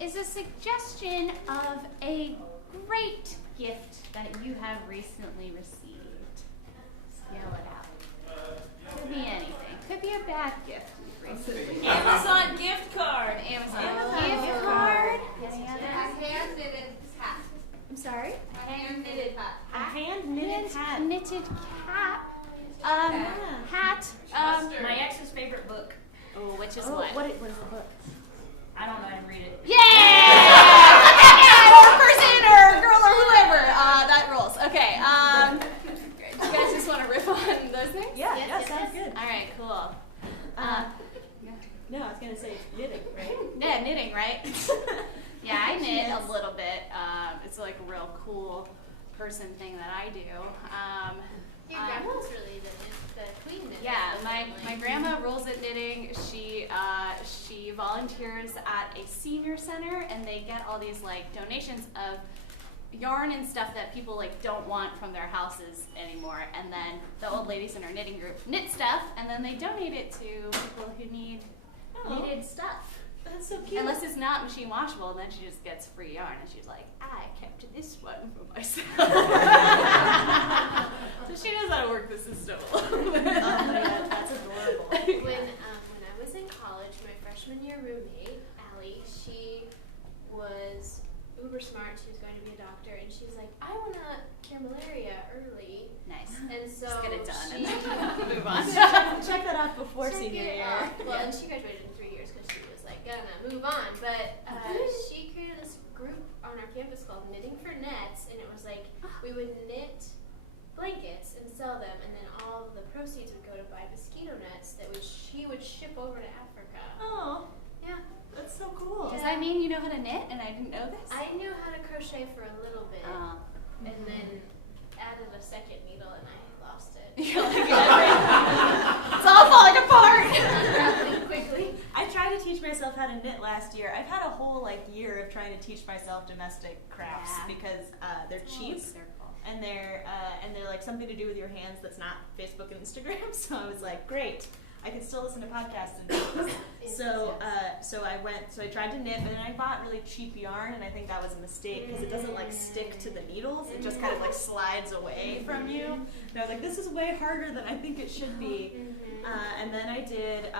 is a suggestion of a great gift that you have recently received. Yell it out. Could be anything. Could be a bad gift you've recently. Amazon gift card. Amazon gift card. Any other? Hand-knitted hat. I'm sorry? Hand-knitted hat. A hand-knitted hat. Knitted cap. Hat. My ex's favorite book. Oh, which is what? What is the book? I don't know how to read it. Yay! Or person or girl or whoever. That rolls. Okay. Do you guys just want to riff on those things? Yeah, sounds good. All right, cool. No, I was going to say knitting, right? Yeah, knitting, right? Yeah, I knit a little bit. It's like a real cool person thing that I do. Your grandma's really the queen knitter. Yeah, my grandma rolls at knitting. She volunteers at a senior center, and they get all these like donations of yarn and stuff that people like don't want from their houses anymore. And then the old ladies in our knitting group knit stuff, and then they donate it to people who need needed stuff. That's so cute. Unless it's not machine washable, and then she just gets free yarn, and she's like, I kept this one for myself. So she knows how to work the system. That's adorable. When I was in college, my freshman year roommate, Allie, she was uber smart. She was going to be a doctor, and she was like, I want to cure malaria early. Nice. And so Just get it done she, and then move on. Check that off before check senior it year. off. Well, and she graduated in 3 years because she was like, gonna move on. But she created this group on our campus called Knitting for Nets, and it was like we would knit blankets and sell them, and then all of the proceeds would go to buy mosquito nets that she would ship over to Africa. Oh, Yeah. that's so cool. Does that mean you know how to knit and I didn't know this? I knew how to crochet for a little bit, and then added a second needle, and I lost it. You're like, it's all falling apart. Unraveling quickly. I tried to teach myself how to knit last year. I've had a whole year of trying to teach myself domestic crafts because they're cheap and they're like something to do with your hands that's not Facebook and Instagram. So I was like, great, I can still listen to podcasts and do this. So I tried to knit, but then I bought really cheap yarn, and I think that was a mistake because it doesn't stick to the needles. It just kind of slides away from you. And I was like, this is way harder than I think it should be. And then I did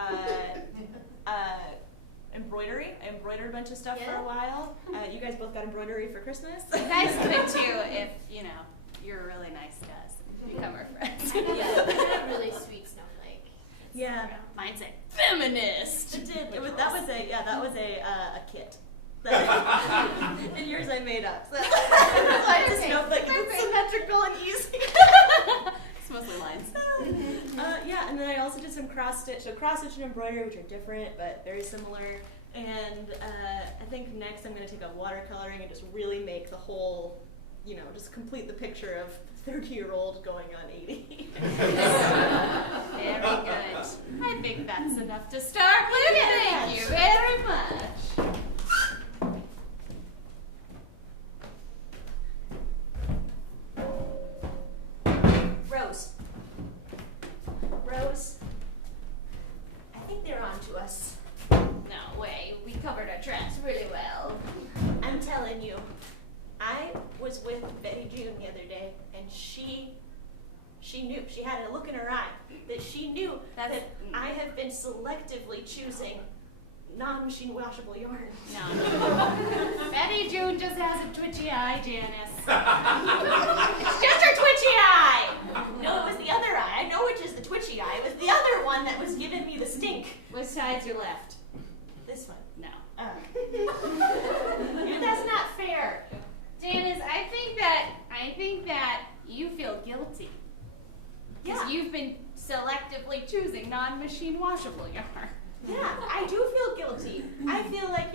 embroidery. I embroidered a bunch of stuff for a while. You guys both got embroidery for Christmas. You guys could too if, you're really nice to us and become our friends. Yeah, you're a really sweet snowflake. Yeah. Mine's a feminist. It did. That was a kit. And yours I made up. So that's why it's a snowflake. It's symmetrical and easy. It's mostly lines. And then I also did some cross stitch. So cross stitch and embroidery, which are different but very similar. And I think next I'm going to take up watercoloring and just really make the whole, just complete the picture of 30-year-old going on 80. Very good. I think that's enough to start with. Thank you very much. Rose, I think they're on to us. No way. We covered our tracks really well. I'm telling you, I was with Betty June the other day, and she knew, she had a look in her eye, that she knew that I have been selectively choosing non-machine washable yarn. No. Betty June just has a twitchy eye, Janice. It's just her twitchy eye! No, it was the other eye. I know which is the twitchy eye. It was the other one that was giving me the stink. Which side's your left? This one. No. That's not fair. Janice, I think that you feel guilty. Because you've been selectively choosing non-machine washable yarn. Yeah, I do feel guilty. I feel like,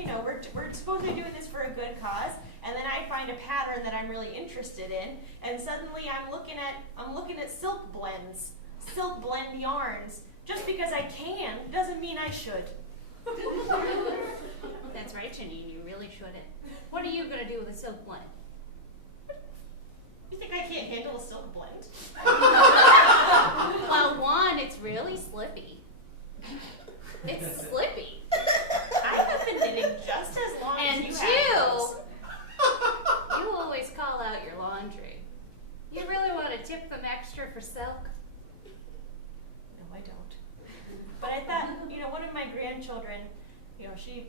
we're supposed to be doing this for a good cause, and then I find a pattern that I'm really interested in, and suddenly I'm looking at silk blend yarns. Just because I can doesn't mean I should. That's right, Janine, you really shouldn't. What are you going to do with a silk blend? You think I can't handle a silk blend? Well, one, it's really slippy. It's slippy. I have been knitting just as long as And you have. tip them extra for silk? No, I don't. But I thought, one of my grandchildren, she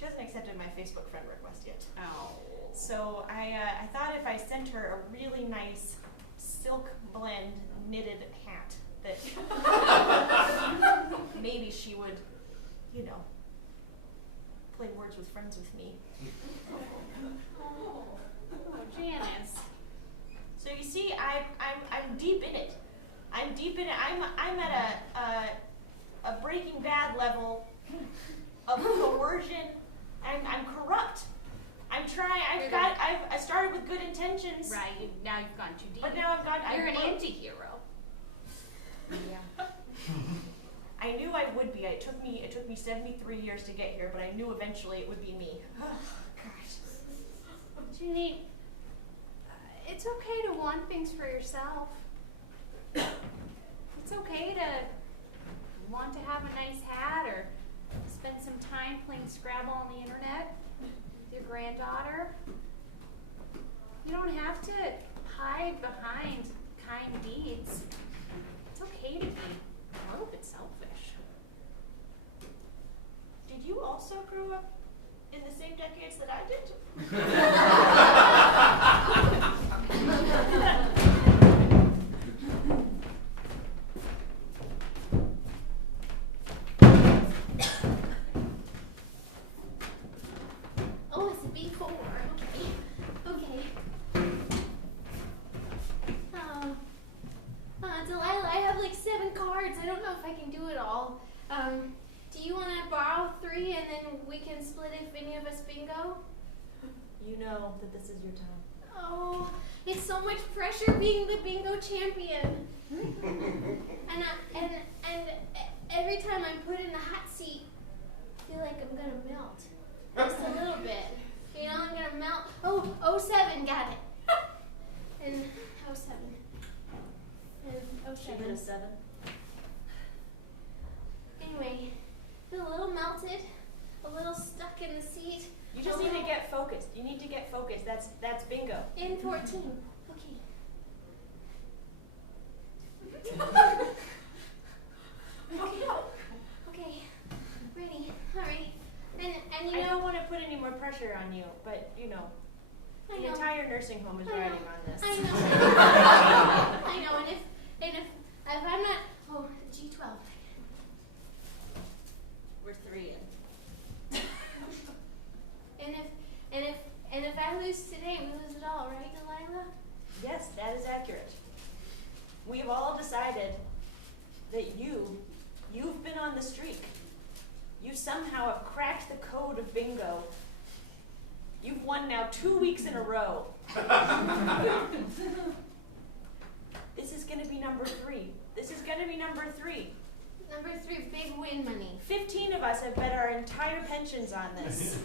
hasn't accepted my Facebook friend request yet. Oh. So I thought if I sent her a really nice silk blend knitted hat that maybe she would, play words with friends with me. Oh, Janice. So you see, I'm deep in it. I'm deep in it. I'm at a Breaking Bad level of coercion. I'm corrupt. I'm trying. I started with good intentions. Right. Now you've gone too deep. But now I've gone. You're an anti-hero. Yeah. I knew I would be. It took me 73 years to get here, but I knew eventually it would be me. Oh, gosh. Ginny, it's okay to want things for yourself. It's okay to want to have a nice hat or spend some time playing Scrabble on the internet with your granddaughter. You don't have to hide behind kind deeds. It's okay to be a little bit selfish. Did you also grow up in the same decades that I did? Oh, it's a B4. Okay. Delilah, I have like 7 cards. I don't know if I can do it all. Do you want to borrow 3 and then we can split if any of us bingo? You know that this is your time. Oh, it's so much pressure being the bingo champion. and every time I'm put in the hot seat, I feel like I'm gonna melt. Just a little bit. I'm gonna melt. Oh, 07, got it. And 07. And She hit a 7. Anyway, feel a little melted, a little stuck in the seat. You just need to get focused. You need to get focused. That's bingo. In 14. Okay. Okay. Ready. All right. And I don't want to put any more pressure on you, but I know. the entire nursing home is I know. riding on this. I know. I know. And if I'm not, G12. We're 3 in. And if I lose today, we lose it all, right, Delilah? Yes, that is accurate. We've all decided that you've been on the streak. You somehow have cracked the code of bingo. You've won now 2 weeks in a row. This is going to be number 3. This is going to be number 3. Number 3, big win money. 15 of us have bet our entire pensions on this.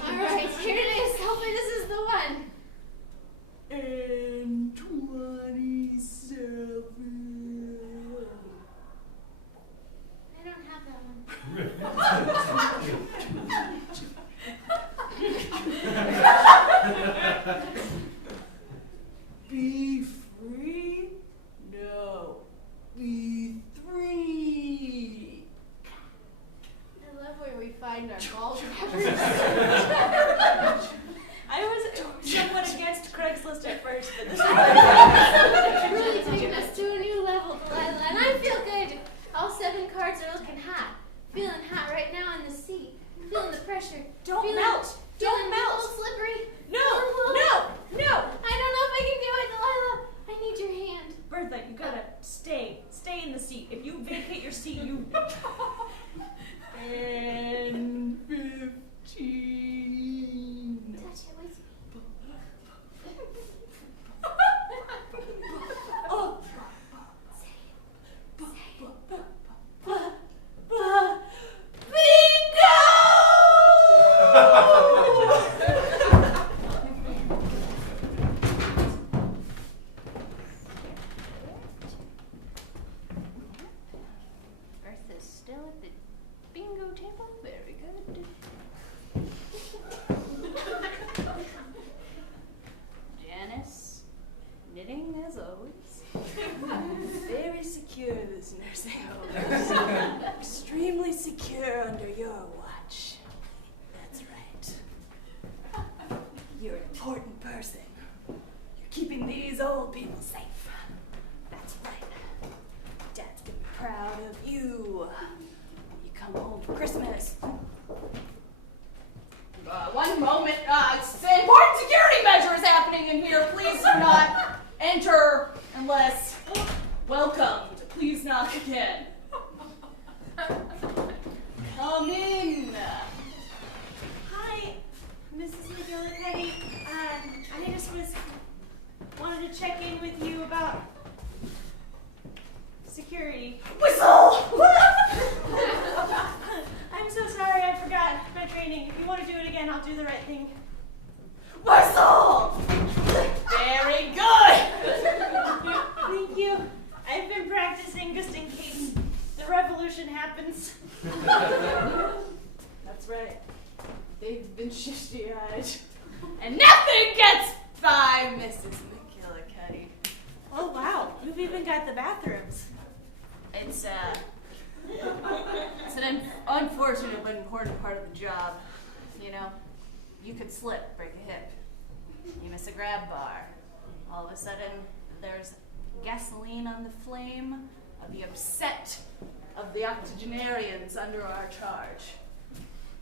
Alright, here it is. Hopefully this is the one. And 27. I don't have that one. Be free? No. Be 3. I love where we find our ball droppers. I was important person. You're keeping these old people safe. That's right. Dad's gonna be proud of you. You come home for Christmas. One moment. Important security measures happening in here. Please do not enter unless welcomed. Please knock again. Come in. Hi, Mrs. McGillicuddy. I just wanted to check in with you about security. Whistle! I'm so sorry, I forgot my training. If you want to do it again, I'll do the right thing. Whistle! Very good! Thank you. I've been practicing just in case the revolution happens. That's right. They've been shifty-eyed. And nothing gets by Mrs. McGillicuddy. Oh wow, we've even got the bathrooms. It's an unfortunate but important part of the job. You know, you could slip, break a hip. You miss a grab bar. All of a sudden, there's gasoline on the flame of the upset of the octogenarians under our charge.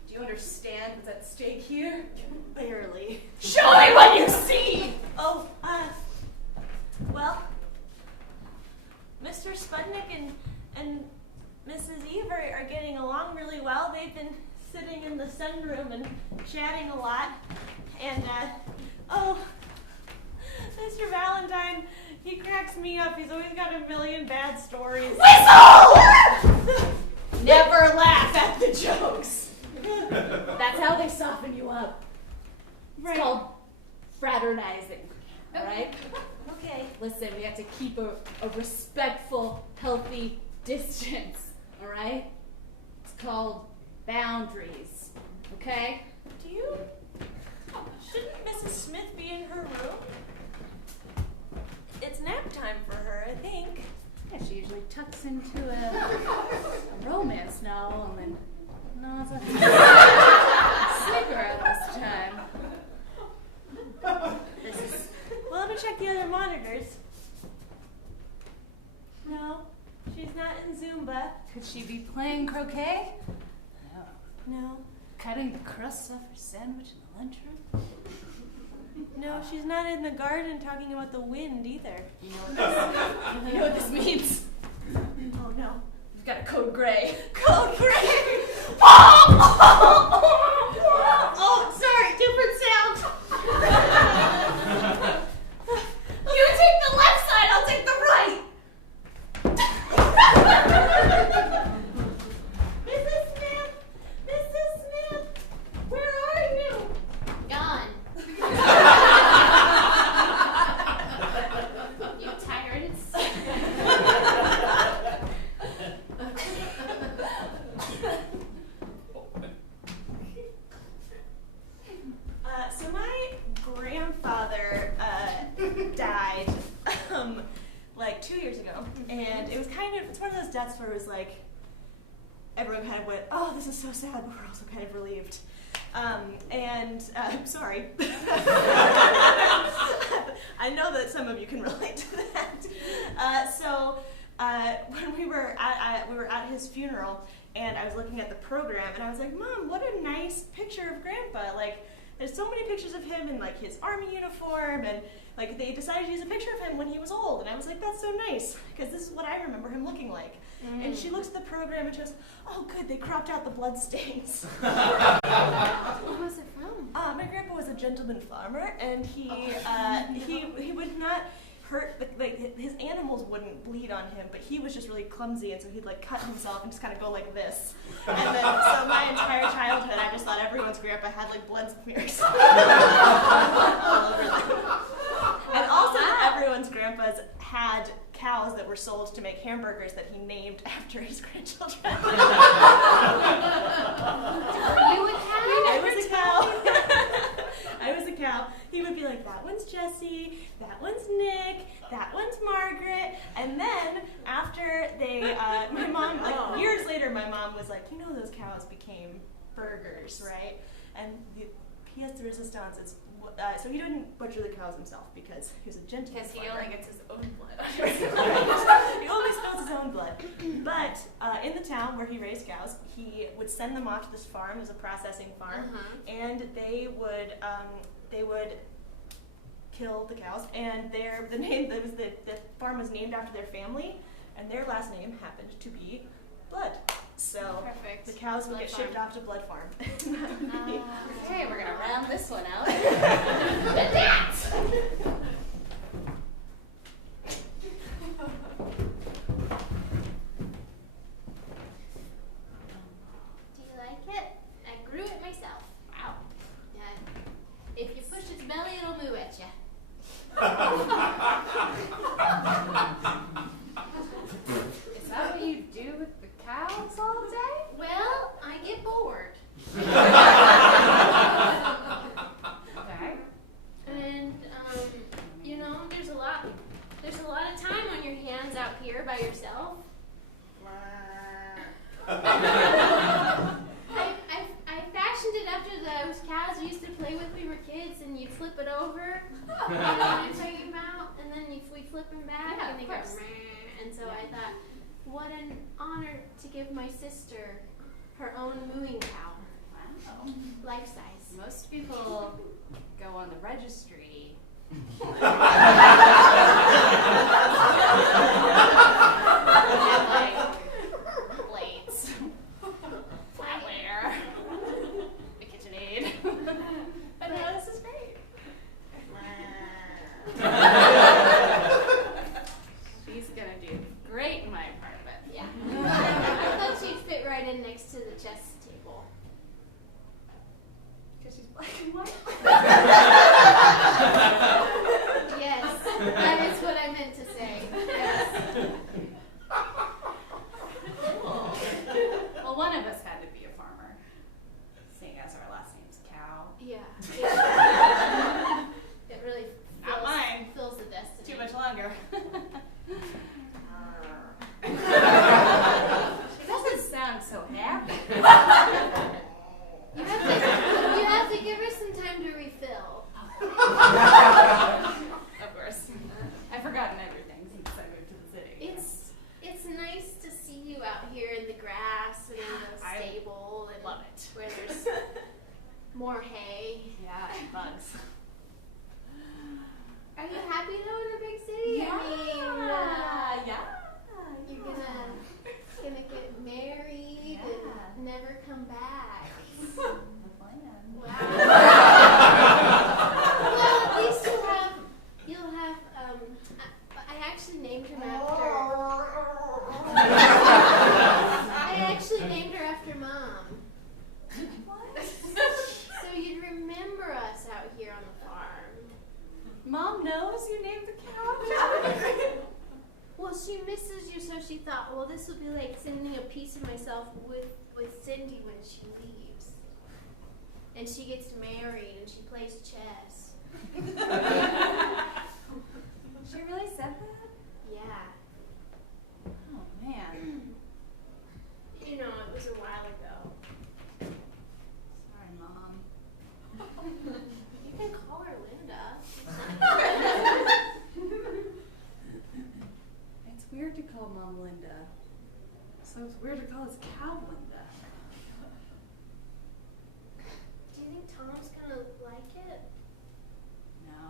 Do you understand what's at stake here? Barely. Show me what you see! Oh, well, Mr. Sputnik and Mrs. Eve are getting along really well. They've been sitting in the sunroom and chatting a lot. And, Mr. Valentine, he cracks me up. He's always got a million bad stories. Whistle! Never laugh at the jokes. That's how they soften you up. It's called fraternizing, all right? Okay. Listen, we have to keep a respectful, healthy distance, all right? It's called boundaries, okay? Shouldn't Mrs. Smith be in her room? It's nap time for her, I think. Yeah, she usually tucks into a romance novel and then gnaws a cigarette this time. Well, let me check the other monitors. No, she's not in Zumba. Could she be playing croquet? No. Cutting the crust off her sandwich in the lunchroom? No, she's not in the garden talking about the wind either. You know what this means? Oh no. You've got a code gray. Code gray! Oh, sorry, different sound. You take the left side, I'll take the right. Mrs. Smith, where are you? Gone. You tyrants. So my grandfather died like 2 years ago, and it was it's one of those deaths where it was like everyone kind of went, oh, this is so sad, but we're also kind of relieved. I'm sorry. I know that some of you can relate to that. When we were at his funeral, and I was looking at the program, and I was like, Mom, what a nice picture of Grandpa. Like, there's so many pictures of him in like his army uniform, and like they decided to use a picture of him when he was old, and I was like, that's so nice, because this is what I remember him looking like. And she looks at the program and she goes, oh good, they cropped out the blood stains. What was it from? My grandpa was a gentleman farmer, and he would not hurt, like his animals wouldn't bleed on him, but he was just really clumsy, and so he'd like cut himself and just kind of go like this. And then, so my entire childhood, I just thought everyone's grandpa had like blood smears all over them. And also everyone's grandpas had cows that were sold to make hamburgers that he named after his grandchildren. You a cow? I was a cow. I was a cow. He would be like, that one's Jesse, that one's Nick, that one's Margaret. And then after they, my mom, like years later, my mom was like, you know those cows became burgers, right? And the pièce de résistance is so he didn't butcher the cows himself because he was a gentleman. Because he only gets his own blood. He only spills his own blood. But in the town where he raised cows, he would send them off to this farm. It was a processing farm, and they would kill the cows. And the farm was named after their family, and their last name happened to be Blood. So Perfect. the cows would get shipped off to Blood Farm. Okay, we're gonna round this one out. Do you like it? I grew it myself. Wow. If you push its belly, it'll moo at you. Is that what you do with the cows all day? Well, I get bored. Okay. And you know, there's a lot of time on your hands out here by yourself. I fashioned it after those cows we used to play with when we were kids, and you'd flip it over, you know what I'm talking about, and then we flip them back, Yeah, and they of go course. meh. And so I thought, what an honor to give my sister her own mooing cow, Wow. life size. Most people go on the registry. Like plates, flatware, the KitchenAid. But no, this is great. She's gonna do great in my apartment. Yeah. I thought she'd fit right in next to the chess table. Because she's black and white. Yes, that is what I meant to say. Yes. Well, one of us had to be a farmer, seeing as our last name's Cow. Yeah. It really Not mine. fills the destiny. Too much longer. It doesn't sound so happy. You have to give her some time to refill. Of course. I've forgotten everything since I moved to the city. It's nice to see you out here in the grass and in the I stable and love it. where there's more hay. Yeah, and bugs. Are you happy though in the big city? I mean, yeah. you're gonna get married and never come back. The plan. Wow. Well, at least you'll have I actually named him after. I actually named her after Mom. What? So you'd remember us out here on the farm. Mom knows you named the cow? Well, she misses you, so she thought, well, this will be like sending a piece of myself with Cindy when she leaves. And she gets married and she plays chess. She really said that? Yeah. Oh, man. You know, it was a while ago. Sorry, Mom. You can call her Linda. It's weird to call Mom Linda. So it's weird to call this cow Linda. Do you think Tom's gonna like it? No.